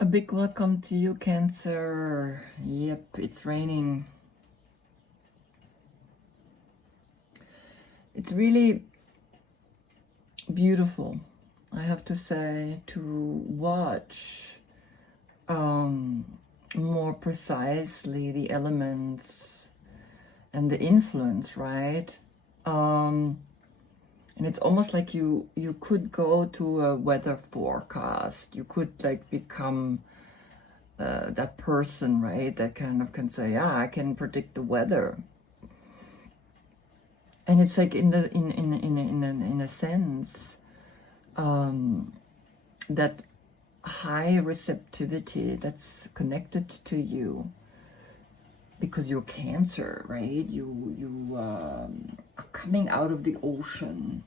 A big welcome to you, Cancer. Yep, it's raining. It's really beautiful, I have to say, to watch more precisely the elements and the influence, right? And it's almost like you could go to a weather forecast. You could like become that person, right? That kind of can say, "Yeah, I can predict the weather." And it's like in a sense that high receptivity that's connected to you because you're Cancer, right? You are coming out of the ocean.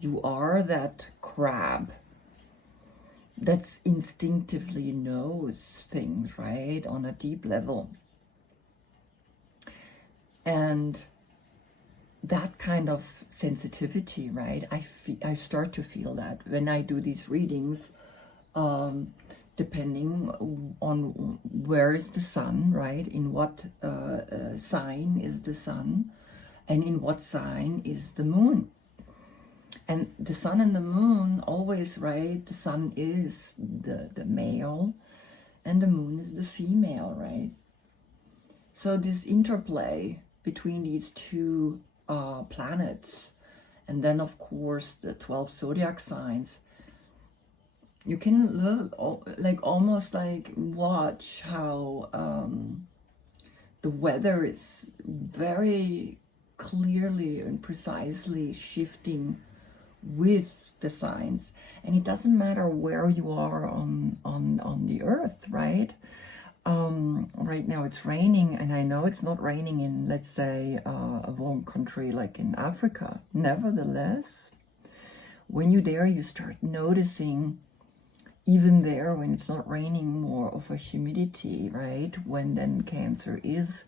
You are that crab that's instinctively knows things, right, on a deep level. And that kind of sensitivity, right, I start to feel that when I do these readings, depending on where is the sun, right, in what sign is the sun, and in what sign is the moon. And the sun and the moon always, right, the sun is the male and the moon is the female, right? So this interplay between these two planets, and then of course the 12 zodiac signs, you can like almost like watch how the weather is very clearly and precisely shifting with the signs. And it doesn't matter where you are on the earth, right? Right now it's raining, and I know it's not raining in, let's say, a warm country like in Africa. Nevertheless, when you're there, you start noticing, even there when it's not raining, more of a humidity, right? When then Cancer is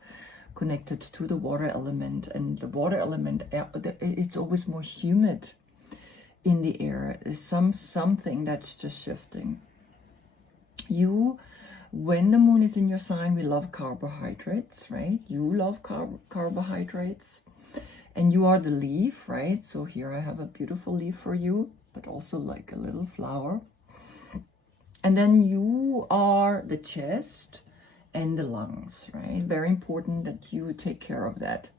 connected to the water element, and the water element, it's always more humid in the air. There's something that's just shifting. When the moon is in your sign, we love carbohydrates, right? You love carbohydrates, and you are the leaf, right? So here I have a beautiful leaf for you, but also like a little flower. And then you are the chest and the lungs, right? Very important that you take care of that.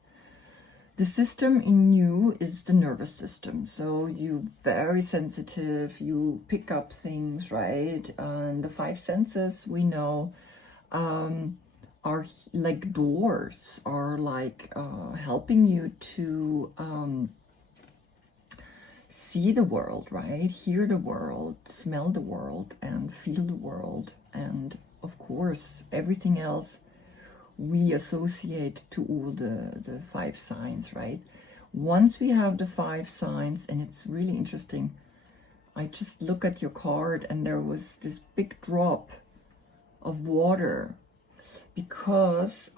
The system in you is the nervous system. So you're very sensitive, you pick up things, right? And the five senses, we know, are like doors, are like helping you to see the world, right? Hear the world, smell the world, and feel the world. And of course, everything else we associate to all the five signs, right? Once we have the five signs, and it's really interesting, I just look at your card and there was this big drop of water because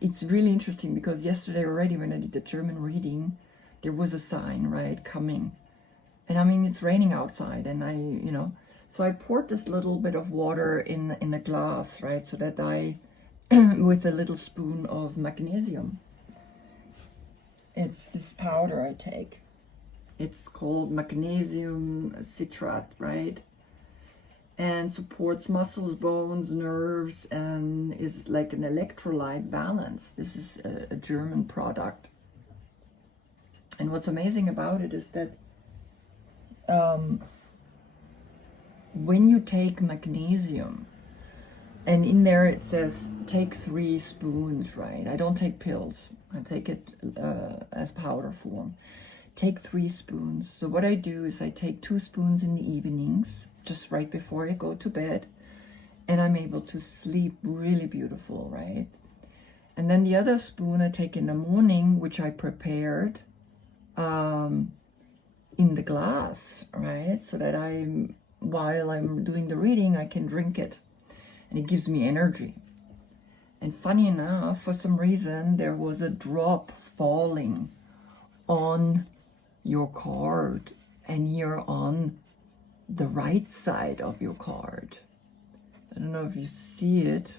it's really interesting because yesterday already when I did the German reading, there was a sign, right, coming. And I mean, it's raining outside, and so I poured this little bit of water in a glass, right, so that I, with a little spoon of magnesium. It's this powder I take. It's called magnesium citrate, right? And supports muscles, bones, nerves, and is like an electrolyte balance. This is a German product. And what's amazing about it is that when you take magnesium, and in there it says take 3 spoons, right? I don't take pills. I take it as powder form. Take 3 spoons. So what I do is I take 2 spoons in the evenings, just right before I go to bed, and I'm able to sleep really beautiful, right? And then the other spoon I take in the morning, which I prepared in the glass, right? So that while I'm doing the reading, I can drink it, and it gives me energy. And funny enough, for some reason, there was a drop falling on your card and here on the right side of your card. I don't know if you see it.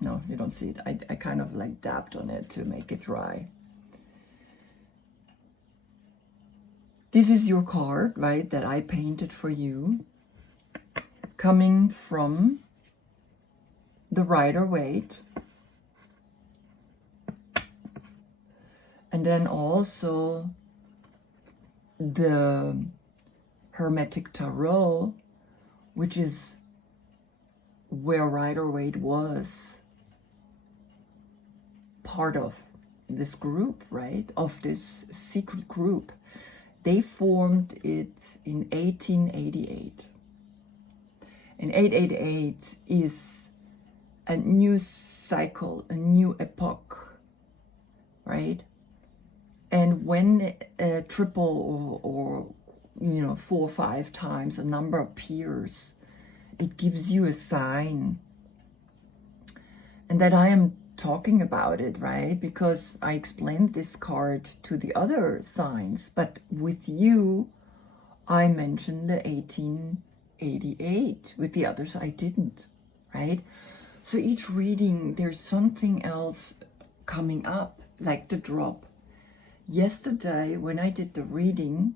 No, you don't see it. I kind of like dabbed on it to make it dry. This is your card, right, that I painted for you, coming from the Rider-Waite. And then also the Hermetic Tarot, which is where Rider-Waite was part of this group, right? Of this secret group. They formed it in 1888. And 888 is a new cycle, a new epoch, right? And when a triple or 4 or 5 times a number appears, it gives you a sign. And that I am talking about it, right? Because I explained this card to the other signs, but with you, I mentioned the 1888. With the others, I didn't, right? So each reading, there's something else coming up, like the drop. Yesterday, when I did the reading,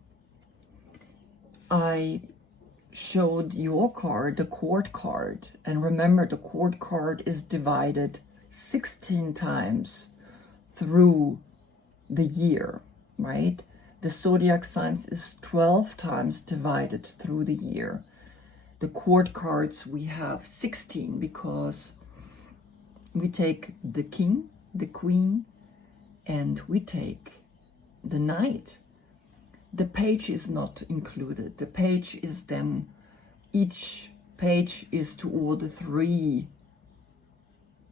I showed your card, the court card. And remember, the court card is divided 16 times through the year, right? The zodiac signs is 12 times divided through the year. The court cards, we have 16 because we take the king, the queen, and we take the knight. The page is not included. The page is then, each page is to all the 3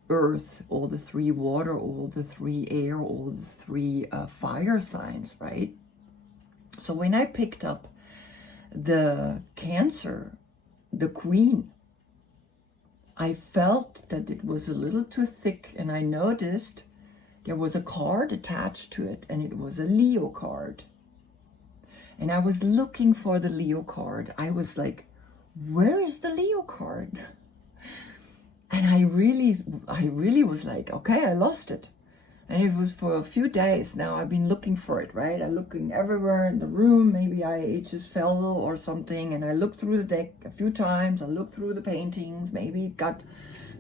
earth, all the 3 water, all the 3 air, all the 3 fire signs, right? So when I picked up the Cancer, the Queen, I felt that it was a little too thick, and I noticed there was a card attached to it, and it was a Leo card. And I was looking for the Leo card. I was like, where is the Leo card? And I really was like, okay, I lost it. And it was for a few days now. I've been looking for it, right? I'm looking everywhere in the room. Maybe it just fell or something. And I looked through the deck a few times. I looked through the paintings. Maybe it got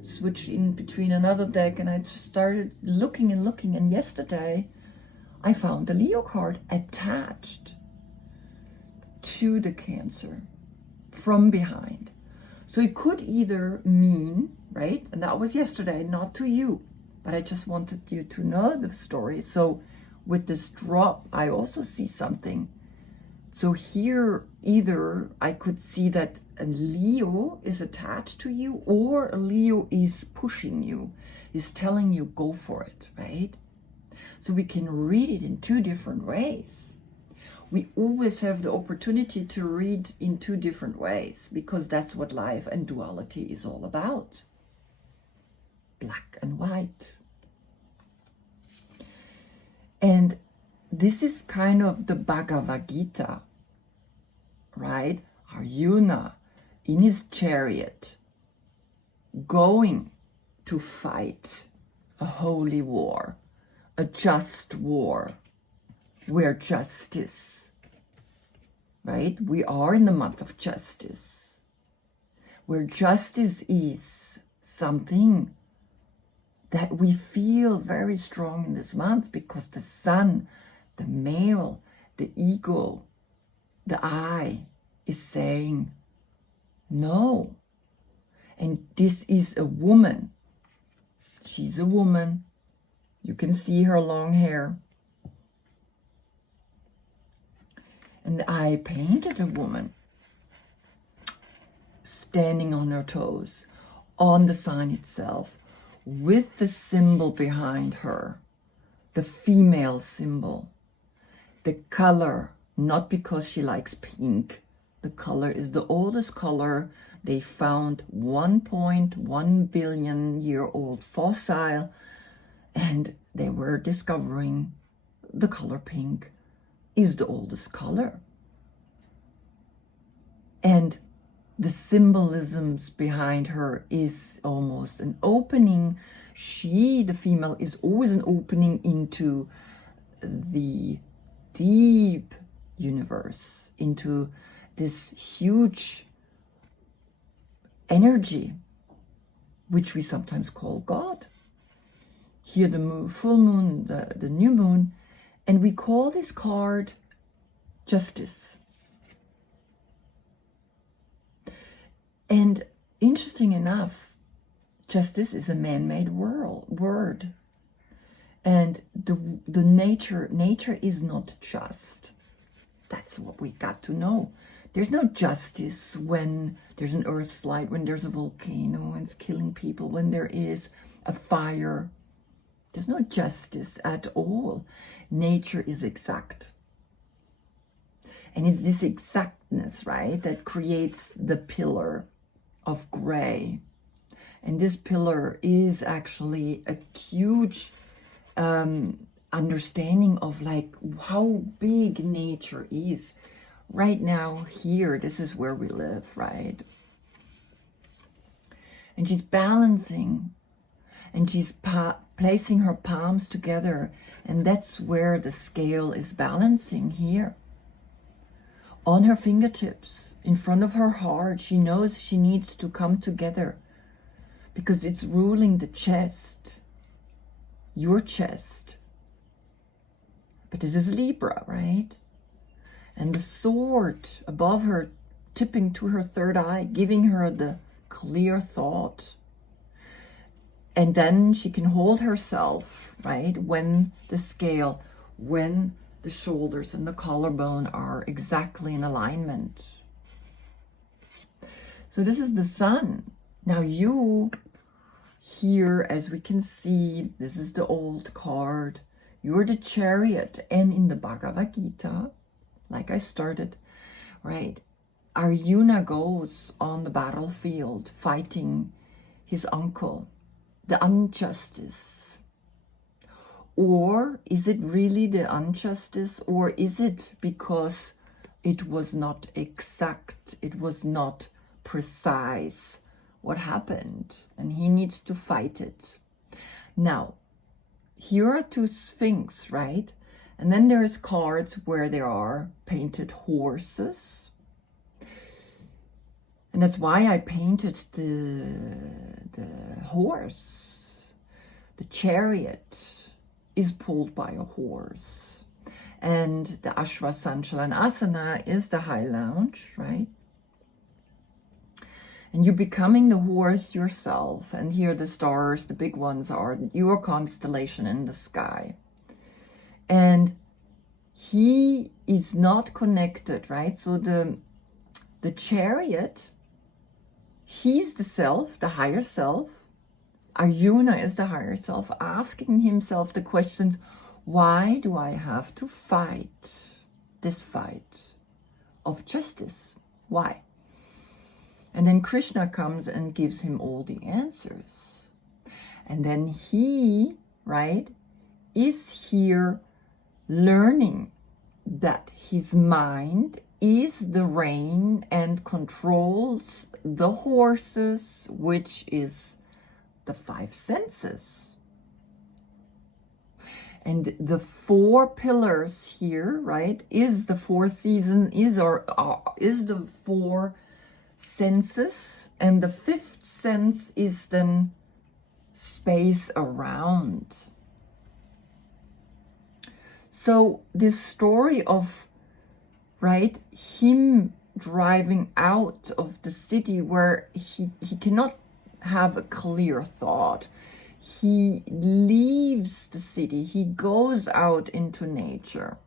switched in between another deck. And I just started looking and looking. And yesterday, I found the Leo card attached to the Cancer from behind. So it could either mean, right? And that was yesterday, not to you, but I just wanted you to know the story. So with this drop, I also see something. So here, either I could see that a Leo is attached to you, or a Leo is pushing you, is telling you go for it, right? So we can read it in 2 different ways. We always have the opportunity to read in 2 different ways, because that's what life and duality is all about. Black and white. And this is kind of the Bhagavad Gita, right? Arjuna in his chariot going to fight a holy war, a just war, where justice, right? We are in the month of justice, where justice is something that we feel very strong in this month, because the sun, the male, the ego, the I is saying no. And this is a woman. She's a woman. You can see her long hair. And I painted a woman standing on her toes on the sign itself, with the symbol behind her, the female symbol, the color, not because she likes pink. The color is the oldest color. They found 1.1 billion year old fossil, and they were discovering the color pink is the oldest color. And the symbolisms behind her is almost an opening. She, the female, is always an opening into the deep universe, into this huge energy, which we sometimes call God. Here the full moon, the new moon, and we call this card justice. And interesting enough, justice is a man-made word. And the nature is not just. That's what we got to know. There's no justice when there's an earth slide, when there's a volcano and it's killing people, when there is a fire. There's no justice at all. Nature is exact. And it's this exactness, right, that creates the pillar of gray. And this pillar is actually a huge understanding of like how big nature is. Right now, here, this is where we live, right? And she's balancing, and she's placing her palms together, and that's where the scale is balancing here. On her fingertips, in front of her heart, she knows she needs to come together because it's ruling the chest, your chest. But this is Libra, right? And the sword above her, tipping to her third eye, giving her the clear thought. And then she can hold herself, right? When the scale, when the shoulders and the collarbone are exactly in alignment. So this is the sun. Now you, here, as we can see, this is the old card. You're the chariot. And in the Bhagavad Gita, like I started, right? Arjuna goes on the battlefield fighting his uncle, the injustice. Or is it really the injustice, or is it because it was not exact, it was not precise what happened, and he needs to fight it? Now, here are two sphinx, right? And then there's cards where there are painted horses. And that's why I painted the horse. The chariot is pulled by a horse. And the Ashva Sanchalanasana is the high lounge, right? And you're becoming the horse yourself. And here the stars, the big ones, are your constellation in the sky. And he is not connected, right? So the chariot, he's the self, the higher self. Arjuna is the higher self, asking himself the questions, why do I have to fight this fight of justice? Why? And then Krishna comes and gives him all the answers. And then he, right, is here learning that his mind is the rein and controls the horses, which is the five senses. And the four pillars here, right, is the four seasons, is the four senses, and the fifth sense is then space around. So this story of, right, him driving out of the city where he cannot have a clear thought. He leaves the city. He goes out into nature.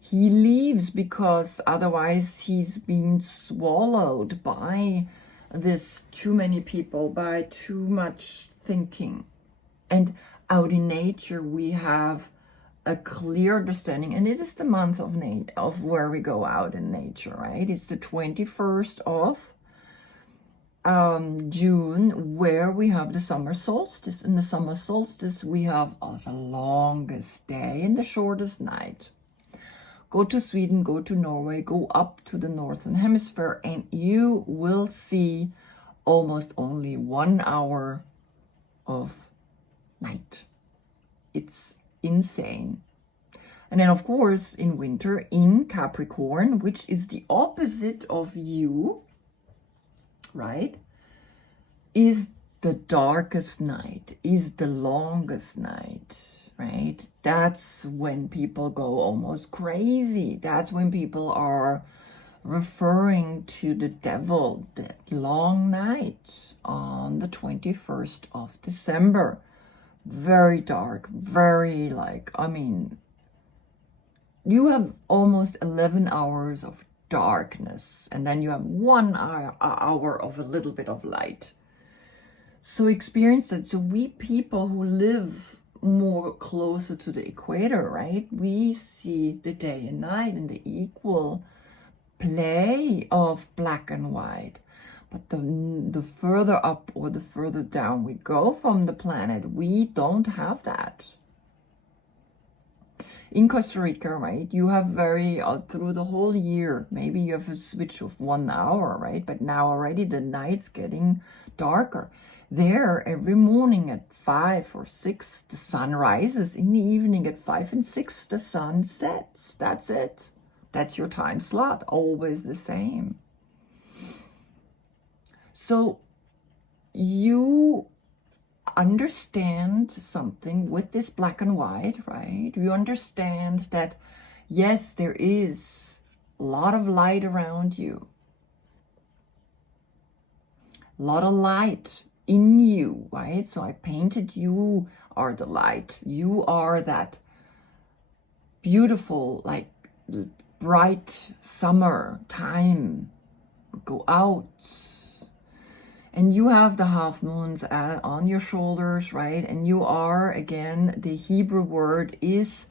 He leaves because otherwise he's been swallowed by this too many people, by too much thinking. And out in nature we have a clear understanding, and it is the month of where we go out in nature, right? It's the 21st of June, where we have the summer solstice. In the summer solstice we have the longest day and the shortest night. go to Sweden, go to Norway, go up to the northern hemisphere, and you will see almost only 1 hour of night. It's insane. And then, of course, in winter, in Capricorn, which is the opposite of you, right, is the darkest night, is the longest night, right? That's when people go almost crazy. That's when people are referring to the devil, that long night on the 21st of December. Very dark, very you have almost 11 hours of darkness, and then you have 1 hour of a little bit of light. So experience that. So we people who live more closer to the equator, right? We see the day and night and the equal play of black and white. But the further up or the further down we go from the planet, we don't have that. In Costa Rica, right, you have through the whole year, maybe you have a switch of 1 hour, right? But now already the night's getting darker. There, every morning at 5 or 6, the sun rises. In the evening at 5 and 6, the sun sets. That's it. That's your time slot, always the same. So you understand something with this black and white, right? You understand that, yes, there is a lot of light around you. A lot of light in you, right? So I painted you are the light. You are that beautiful, bright summer time. Go out. And you have the half moons on your shoulders, right? And you are, again, the Hebrew word is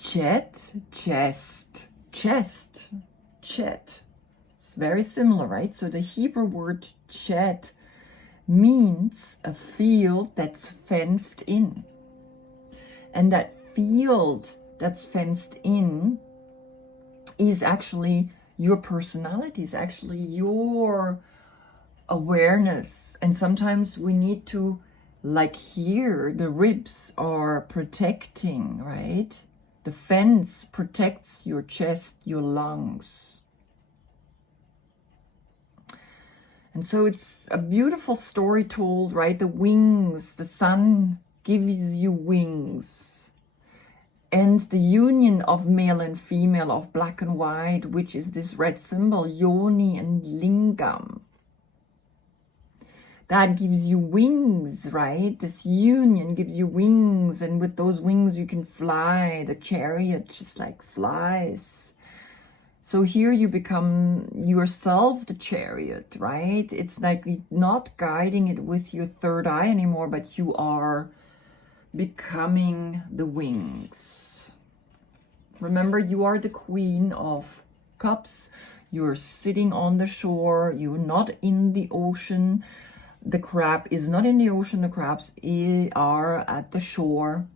chet, chest, chest, chet. It's very similar, right? So the Hebrew word chet means a field that's fenced in. And that field that's fenced in is actually your personality, is actually your awareness. And sometimes we need to, here, the ribs are protecting, right? The fence protects your chest, your lungs. And so it's a beautiful story told, right? The wings, the sun gives you wings. And the union of male and female, of black and white, which is this red symbol, yoni and lingam. That gives you wings, right? This union gives you wings, and with those wings you can fly. The chariot just flies. So here you become yourself the chariot, right? It's not guiding it with your third eye anymore, but you are becoming the wings. Remember, you are the Queen of Cups. You're sitting on the shore. You're not in the ocean. The crab is not in the ocean. The crabs are at the shore,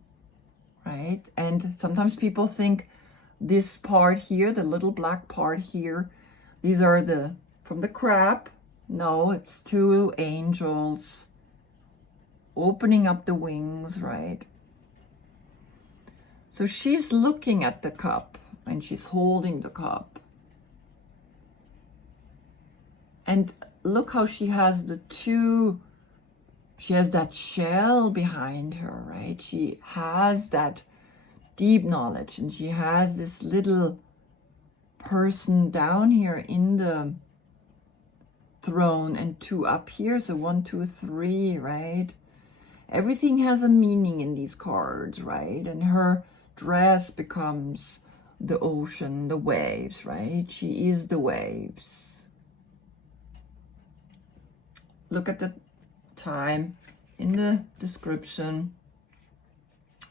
right? And sometimes people think this part here, the little black part here, these are from the crab. No, it's two angels opening up the wings, right? So she's looking at the cup and she's holding the cup. And look how she has she has that shell behind her, right? She has that deep knowledge, and she has this little person down here in the throne and two up here. So 1, 2, 3, right? Everything has a meaning in these cards, right? And her dress becomes the ocean, the waves, right? She is the waves. Look at the time in the description.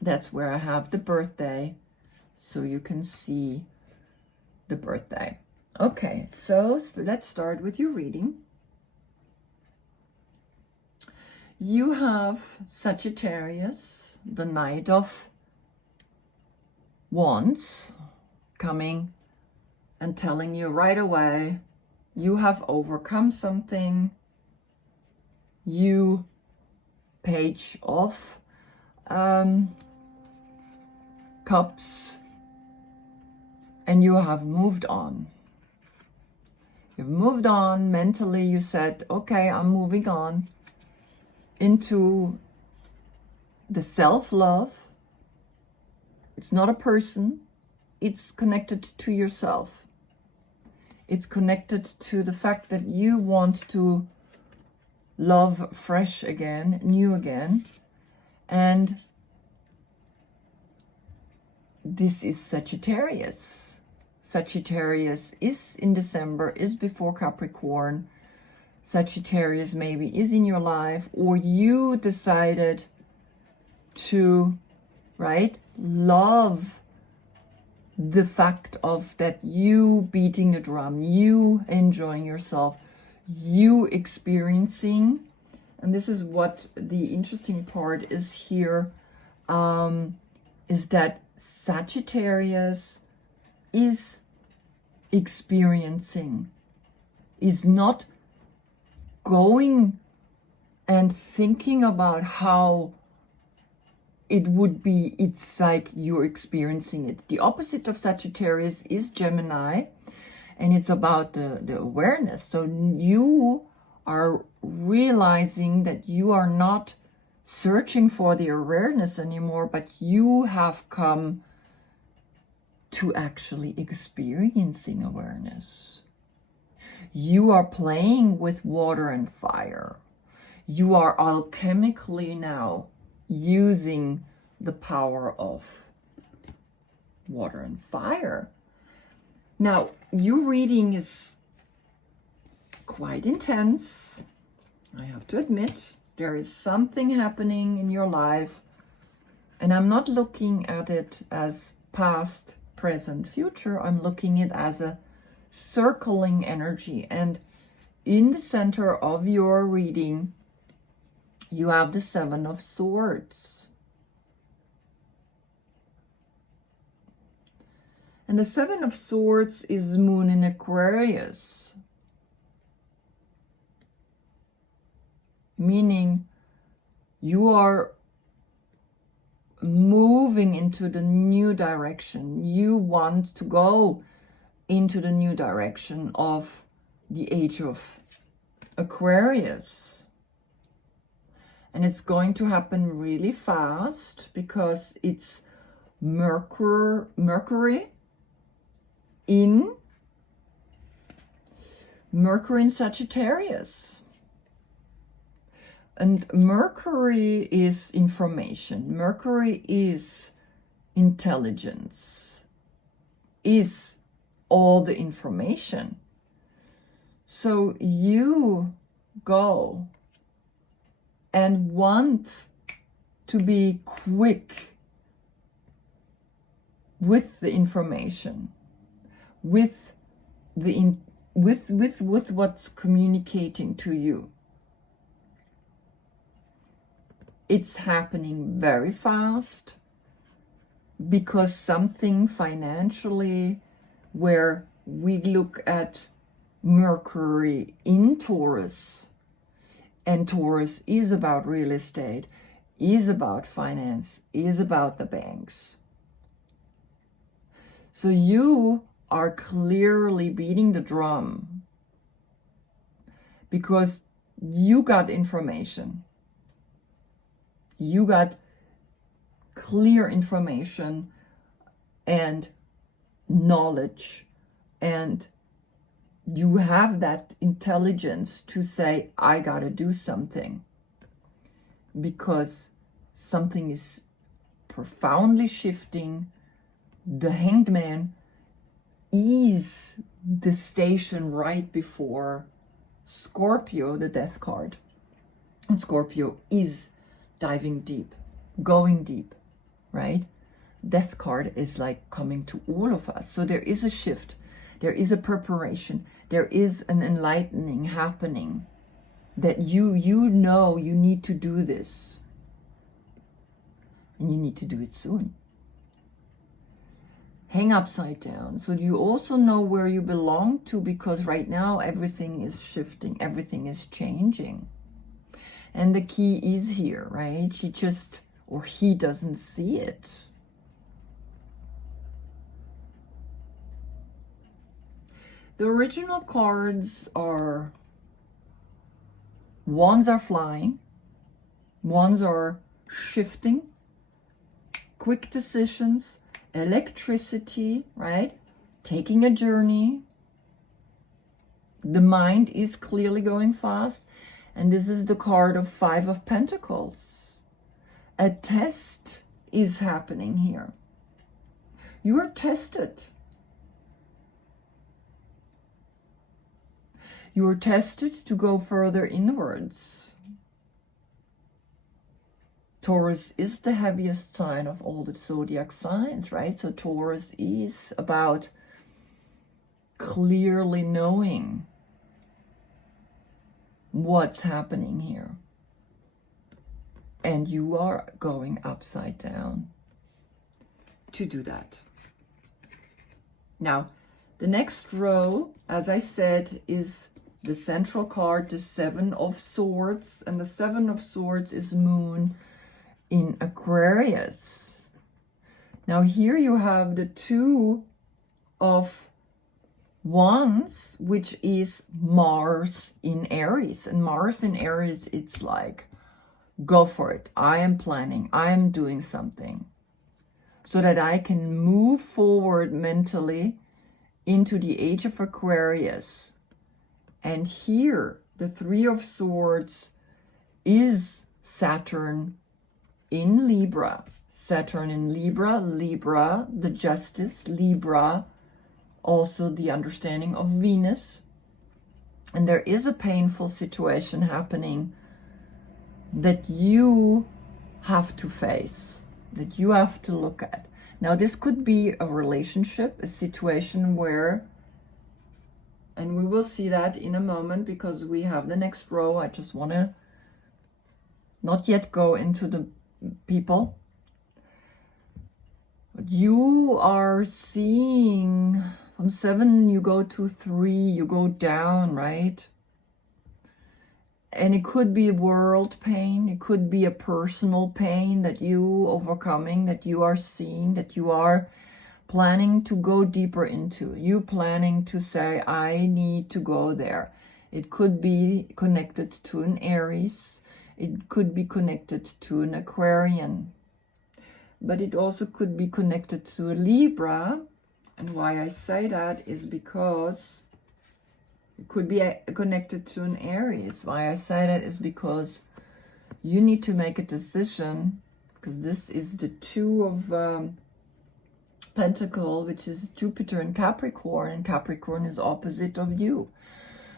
That's where I have the birthday, so you can see the birthday. Okay, so let's start with your reading. You have Sagittarius, the Knight of Wands, coming and telling you right away, you have overcome something. You, Page of Cups, and you have moved on. You've moved on mentally. You said, okay, I'm moving on into the self-love. It's not a person. It's connected to yourself. It's connected to the fact that you want to love fresh again, new again. And this is Sagittarius. Sagittarius is in December, is before Capricorn. Sagittarius maybe is in your life, or you decided to, right, love the fact of that you beating the drum, you enjoying yourself, you experiencing. And this is what the interesting part is here, is that Sagittarius is experiencing, is not going and thinking about how it would be. It's like you're experiencing it. The opposite of Sagittarius is Gemini, and it's about the awareness. So you are realizing that you are not searching for the awareness anymore, but you have come to actually experiencing awareness. You are playing with water and fire. You are alchemically now using the power of water and fire. Now, your reading is quite intense. I have to admit, there is something happening in your life, and I'm not looking at it as past, present, future. I'm looking at it as a circling energy. And in the center of your reading, you have the Seven of Swords. And the Seven of Swords is Moon in Aquarius, meaning you are moving into the new direction. You want to go into the new direction of the age of Aquarius. And it's going to happen really fast because it's Mercury in Sagittarius. And Mercury is information. Mercury is intelligence, is all the information. So you go and want to be quick with the information, with what's communicating to you. It's happening very fast because something financially, where we look at Mercury in Taurus, and Taurus is about real estate, is about finance, is about the banks. So you are clearly beating the drum because you got information. You got clear information and knowledge, and you have that intelligence to say, I gotta do something, because something is profoundly shifting. The Hanged Man is the station right before Scorpio, the death card. And Scorpio is diving deep, going deep, right? Death card is like coming to all of us. So there is a shift, there is a preparation, there is an enlightening happening that you know you need to do this, and you need to do it soon. hang upside down. So you also know where you belong to, because right now everything is shifting, everything is changing. And the key is here, right? She just, or he doesn't see it. The original cards are, wands are flying, wands are shifting, quick decisions, electricity, right? Taking a journey. The mind is clearly going fast. And this is the card of 5 of Pentacles. A test is happening here. You are tested. You are tested to go further inwards. Taurus is the heaviest sign of all the zodiac signs, right? So Taurus is about clearly knowing what's happening here. And you are going upside down to do that. Now, the next row, as I said, is the central card, the 7 of Swords. And the 7 of Swords is Moon in Aquarius. Now here you have the 2 of Wands, which is Mars in Aries. And Mars in Aries, it's like, go for it. I am planning. I am doing something so that I can move forward mentally into the age of Aquarius. And here, the 3 of Swords is Saturn in Libra. Saturn in Libra, Libra, the justice, Libra, also the understanding of Venus. And there is a painful situation happening that you have to face, that you have to look at. Now, this could be a relationship, a situation where, and we will see that in a moment because we have the next row. I just want to not yet go into the people. But you are seeing from 7, you go to 3, you go down, right? And it could be world pain. It could be a personal pain that you overcoming, that you are seeing, that you are planning to go deeper into. You planning to say, I need to go there. It could be connected to an Aries. It could be connected to an Aquarian. But it also could be connected to a Libra. And why I say that is because it could be connected to an Aries. Why I say that is because you need to make a decision, because this is the 2 of Pentacle, which is Jupiter in Capricorn, and Capricorn is opposite of you,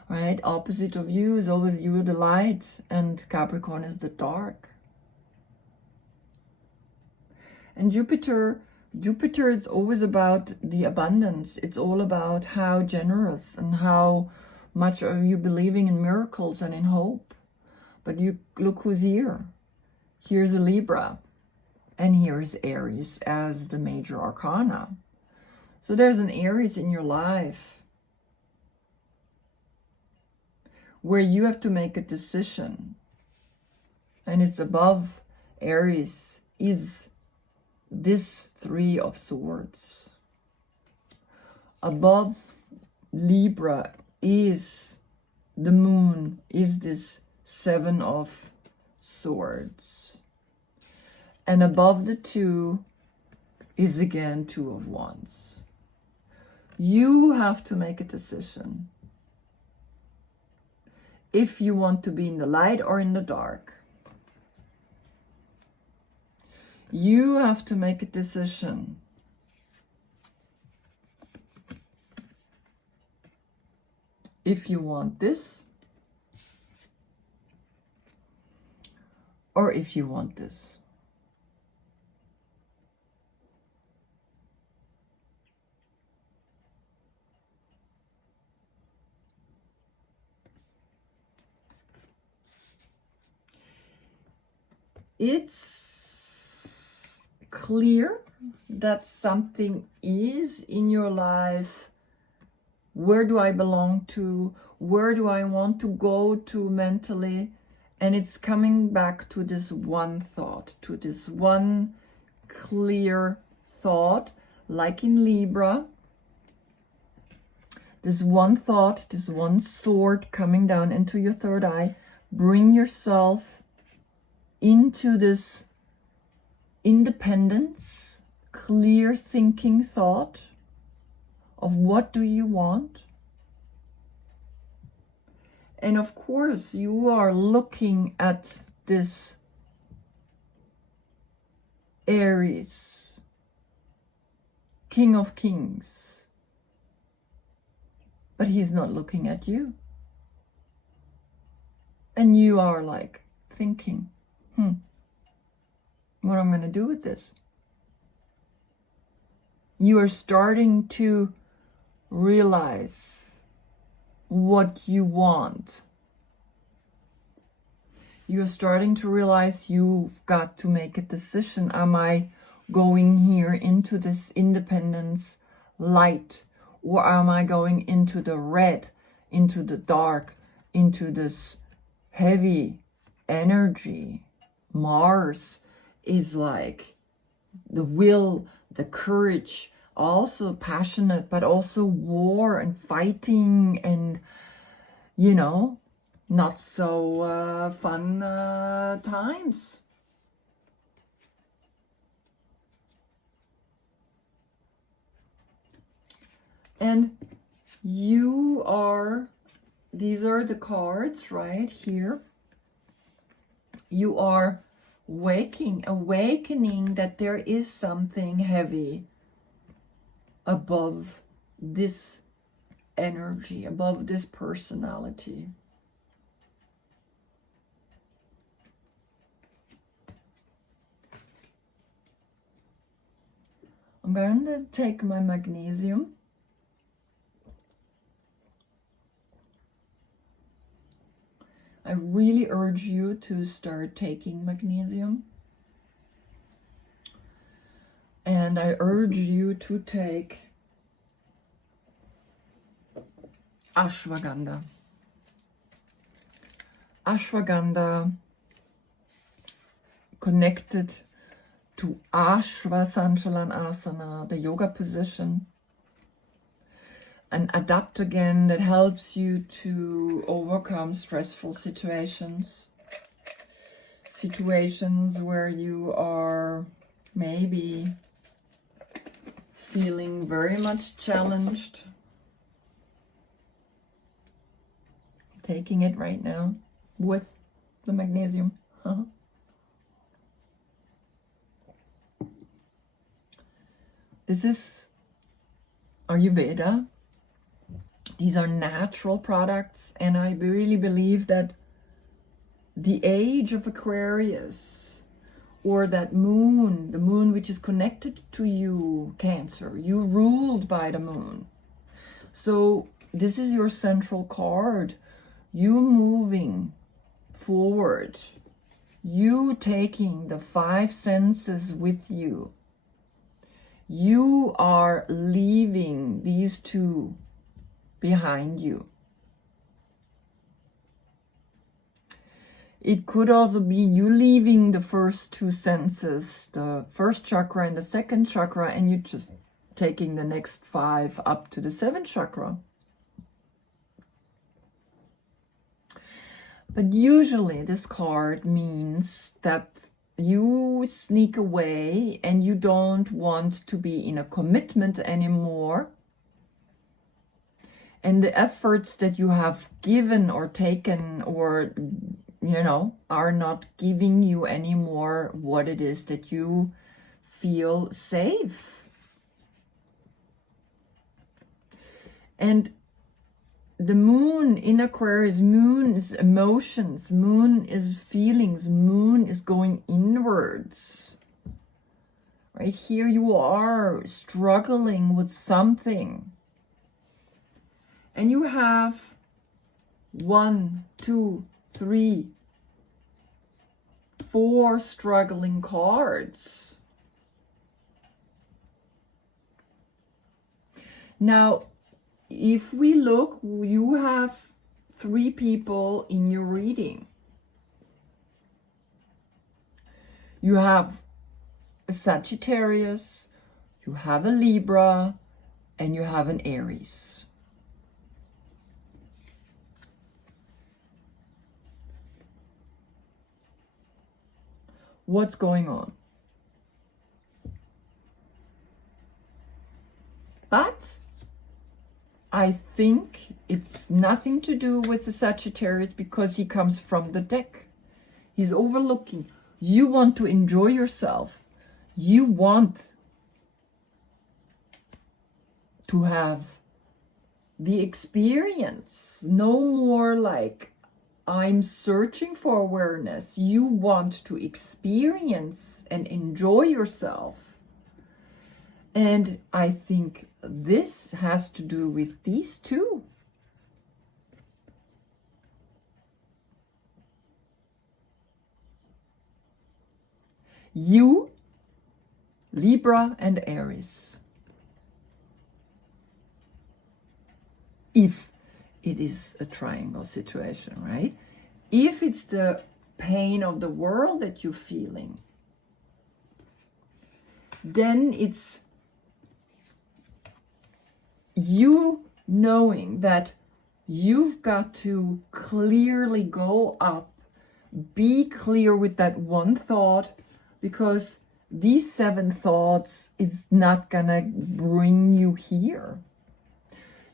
right? Opposite of you is always you, the light, and Capricorn is the dark. And Jupiter is always about the abundance. It's all about how generous and how much are you believing in miracles and in hope. But you look who's here. Here's a Libra, and here's Aries as the major arcana. So there's an Aries in your life where you have to make a decision. And it's above Aries is this 3 of Swords. Above Libra is the Moon, is this 7 of Swords. And above the 2 is again 2 of Wands. You have to make a decision. If you want to be in the light or in the dark. You have to make a decision. If you want this, or if you want this. It's clear that something is in your life. Where do I belong to? Where do I want to go to mentally? And it's coming back to this one thought, to this one clear thought, like in Libra. This one thought, this one sword coming down into your third eye. Bring yourself into this independence, clear thinking thought of what do you want. And of course, you are looking at this Aries, King of Kings. But he's not looking at you. And you are like thinking, what am I going to do with this? You are starting to realize what you want. You're starting to realize you've got to make a decision. Am I going here into this independence light, or am I going into the red, into the dark, into this heavy energy? Mars is like the will, the courage, also passionate, but also war and fighting and, not so fun times. And these are the cards right here. You are awakening that there is something heavy above this energy, above this personality. I'm going to take my magnesium. I really urge you to start taking magnesium. And I urge you to take ashwagandha. Ashwagandha connected to Ashva Sanchalanasana, the yoga position. An adaptogen that helps you to overcome stressful situations where you are maybe feeling very much challenged. Taking it right now with the magnesium. This is Ayurveda. These are natural products, and I really believe that the age of Aquarius, or that moon, the moon which is connected to you, Cancer, you ruled by the moon. So this is your central card. You moving forward, you taking the 5 senses with you. You are leaving these 2 behind you. It could also be you leaving the first 2 senses, the first chakra and the second chakra, and you just taking the next 5 up to the 7th chakra. But usually this card means that you sneak away and you don't want to be in a commitment anymore. And the efforts that you have given or taken or, are not giving you anymore what it is that you feel safe. And the moon in Aquarius, moon is emotions, moon is feelings, moon is going inwards. Right here you are struggling with something. And you have 1, 2, 3, 4 struggling cards. Now, if we look, you have 3 people in your reading. You have a Sagittarius, you have a Libra, and you have an Aries. What's going on? But I think it's nothing to do with the Sagittarius because he comes from the deck. He's overlooking. You want to enjoy yourself. You want to have the experience. No more like, I'm searching for awareness. You want to experience and enjoy yourself. And I think this has to do with these two. You, Libra and Aries. If it is a triangle situation, right? If it's the pain of the world that you're feeling, then it's you knowing that you've got to clearly go up, be clear with that one thought, because these 7 thoughts is not gonna bring you here.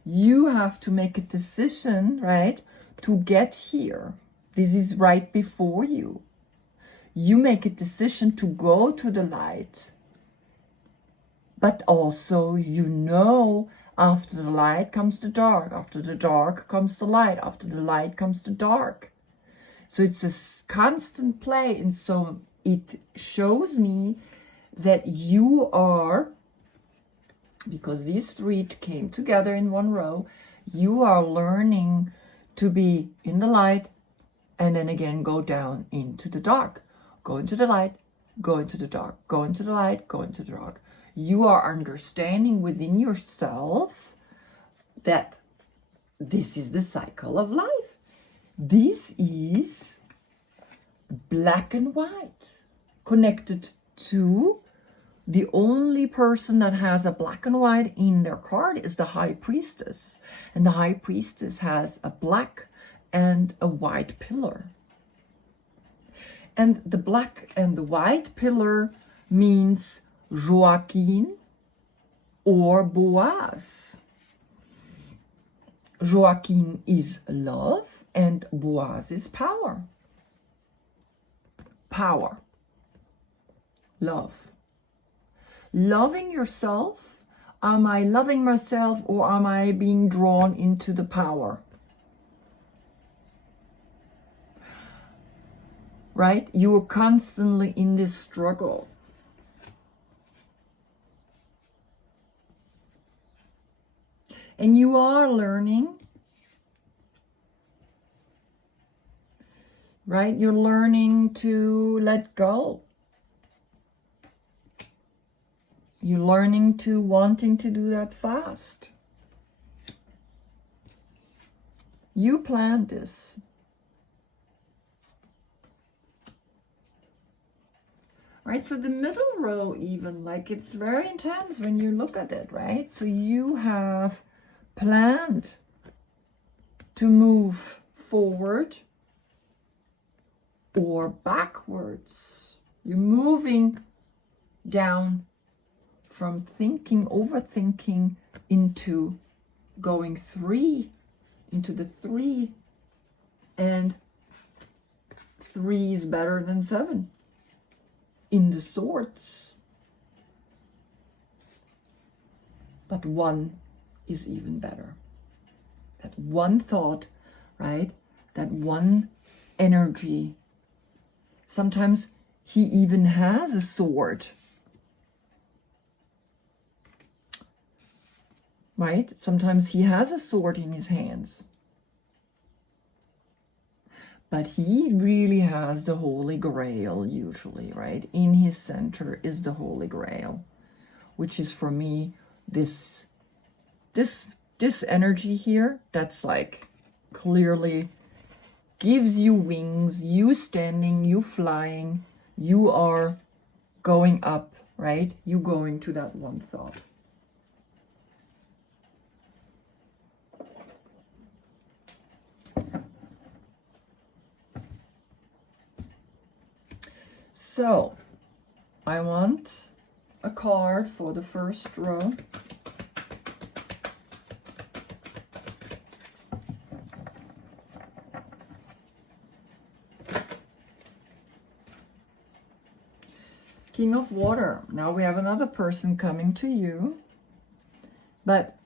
You have to make a decision, right, to get here. This is right before you. You make a decision to go to the light. But also, you know, after the light comes the dark. After the dark comes the light. After the light comes the dark. So it's a constant play. And so it shows me that you are, because these 3 came together in one row, you are learning to be in the light and then again go down into the dark. Go into the light, go into the dark, go into the light, go into the dark. You are understanding within yourself that this is the cycle of life. This is black and white, connected to the only person that has a black and white in their card is the High Priestess. And the High Priestess has a black and a white pillar. And the black and the white pillar means Joaquin or Boaz. Joaquin is love and Boaz is power. Power. Love. Loving yourself. Am I loving myself or am I being drawn into the power? Right? You are constantly in this struggle. And you are learning, right? You're learning to let go. You're learning to wanting to do that fast. You planned this. Right, so the middle row even, like it's very intense when you look at it, right? So you have planned to move forward or backwards. You're moving down from thinking, overthinking into going 3, into the 3, and 3 is better than 7 in the swords. But 1 is even better. That one thought, right? That one energy. Sometimes he even has a sword. Right? Sometimes he has a sword in his hands. But he really has the Holy Grail usually, right? In his center is the Holy Grail, which is for me this this energy here, that's like clearly gives you wings, you standing, you flying, you are going up, right? You going to that one thought. So I want a card for the first row. King of Water. Now we have another person coming to you. But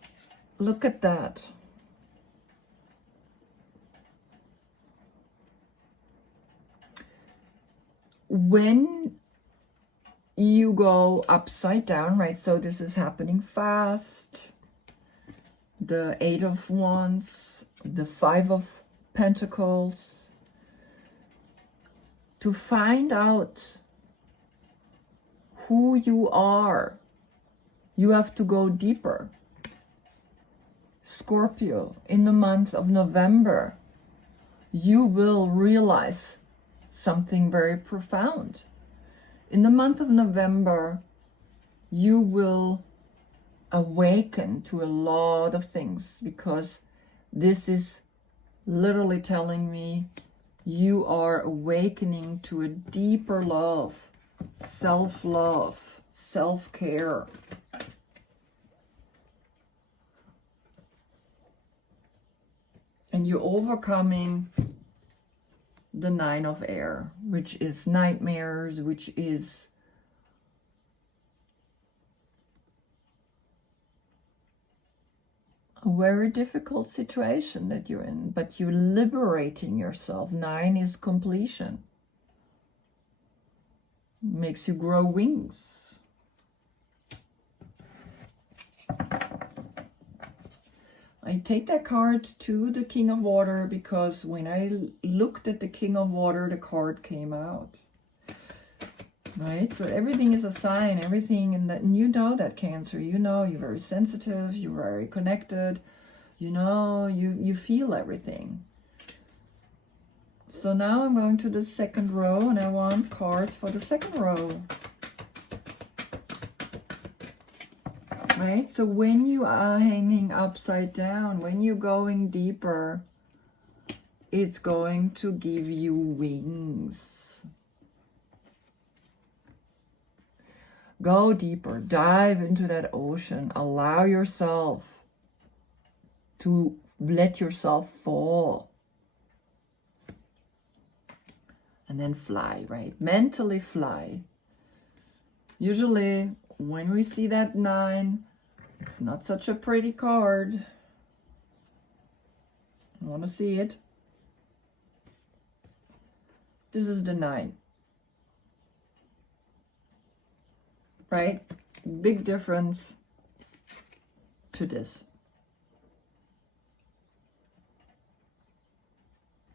look at that. When you go upside down, right? So this is happening fast. The 8 of Wands, the 5 of Pentacles. To find out who you are, you have to go deeper. Scorpio, in the month of November, you will realize something very profound. In the month of November, you will awaken to a lot of things, because this is literally telling me you are awakening to a deeper love, self-love, self-care. And you're overcoming the 9 of Air, which is nightmares, which is a very difficult situation that you're in, but you're liberating yourself. 9 is completion. Makes you grow wings. I take that card to the King of Water because when I looked at the King of Water, the card came out. Right? So everything is a sign, everything, and you know that Cancer, you know you're very sensitive, you're very connected, you know, you feel everything. So now I'm going to the second row, and I want cards for the second row. Right? So when you are hanging upside down, when you're going deeper, it's going to give you wings. Go deeper, dive into that ocean, allow yourself to let yourself fall. And then fly, right? Mentally fly. Usually when we see that 9, it's not such a pretty card. I want to see it. This is the 9. Right? Big difference to this.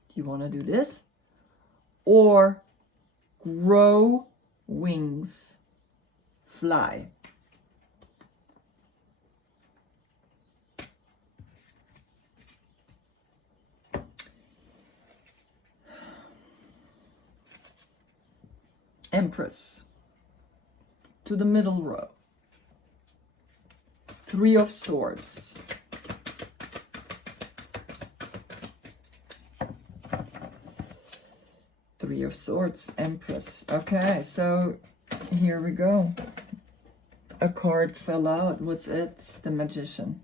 Do you want to do this? Or grow wings, fly. Empress, to the middle row. 3 of Swords. Three of Swords, Empress. Okay, so here we go. A card fell out. What's it? The Magician.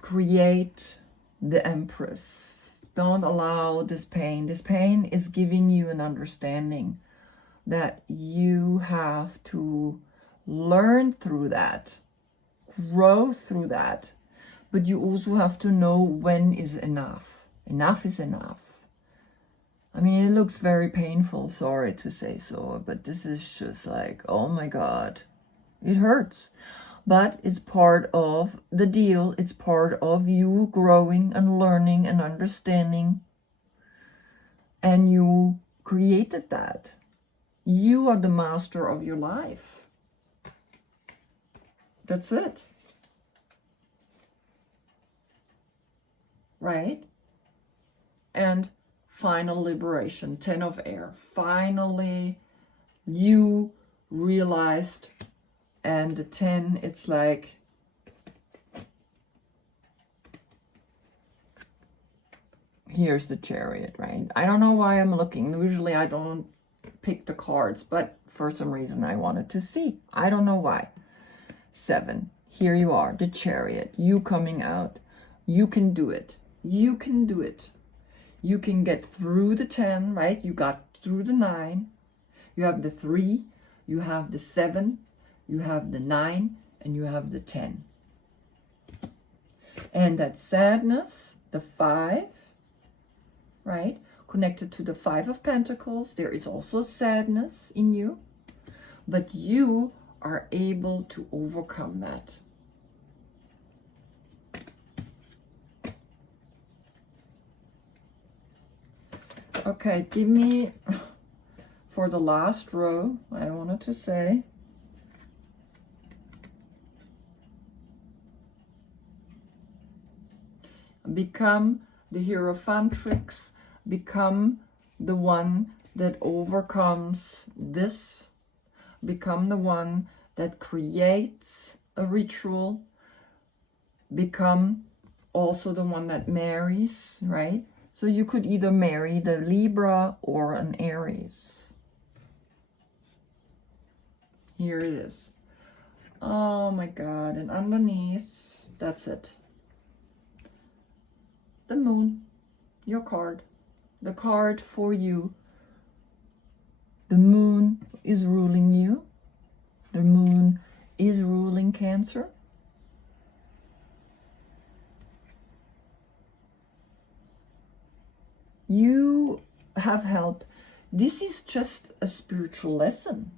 Create the Empress. Don't allow this pain. This pain is giving you an understanding that you have to learn through that, grow through that, but you also have to know when is enough. Enough is enough. I mean, it looks very painful, sorry to say so, but this is just like, oh my God, it hurts. But it's part of the deal. It's part of you growing and learning and understanding. And you created that. You are the master of your life. That's it. Right? And final liberation, 10 of air. Finally, you realized, and the 10, it's like, here's the chariot, right? I don't know why I'm looking. Usually I don't pick the cards, but for some reason I wanted to see. I don't know why. 7, here you are, the chariot, you coming out. You can do it. You can do it. You can get through the 10, right? You got through the 9. You have the 3, you have the 7, you have the 9, and you have the 10. And that sadness, the 5, right? Connected to the 5 of Pentacles, there is also sadness in you, but you are able to overcome that. Okay, give me, for the last row, I wanted to say, become the Hierophanttrix, become the one that overcomes this, become the one that creates a ritual, become also the one that marries, right? So you could either marry the Libra or an Aries. Here it is. Oh my God, and underneath, that's it. The moon, your card, the card for you. The moon is ruling you. The moon is ruling Cancer. You have helped. This is just a spiritual lesson.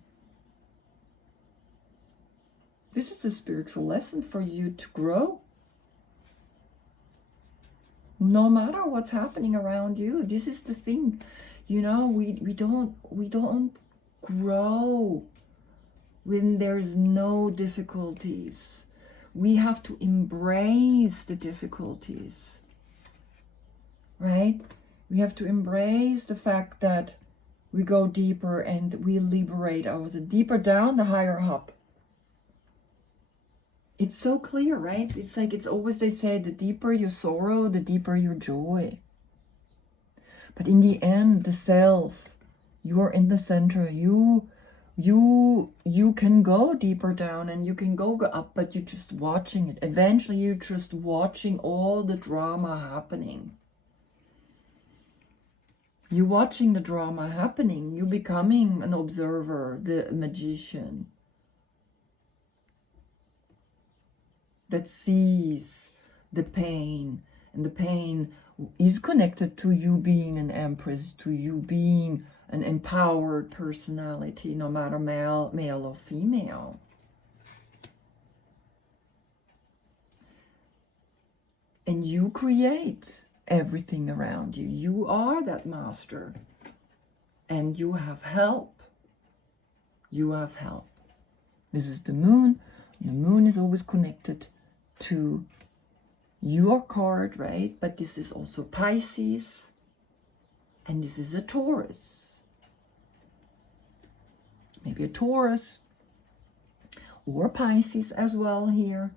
This is a spiritual lesson for you to grow. No matter what's happening around you, this is the thing. You know, we don't grow when there's no difficulties. We have to embrace the difficulties, right? We have to embrace the fact that we go deeper and we liberate ourselves. The deeper down, the higher up. It's so clear, right? It's like, it's always, they say, the deeper your sorrow, the deeper your joy. But in the end, the self, you're in the center. You can go deeper down and you can go up, but you're just watching it. Eventually, you're just watching all the drama happening. You're watching the drama happening. You're becoming an observer, the magician that sees the pain, and the pain is connected to you being an empress, to you being an empowered personality, no matter male or female. And you create everything around you. You are that master, and you have help. You have help. This is the moon. The moon is always connected to your card, right? But this is also Pisces, and this is a Taurus. Maybe a Taurus or Pisces as well here,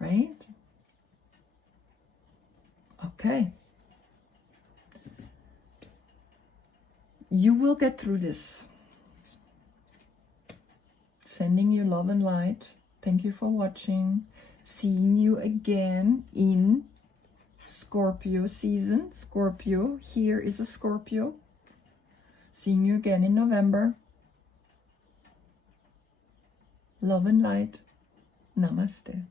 right? Okay. You will get through this. Sending you love and light. Thank you for watching. Seeing you again in Scorpio season. Scorpio, here is a Scorpio. Seeing you again in November. Love and light. Namaste.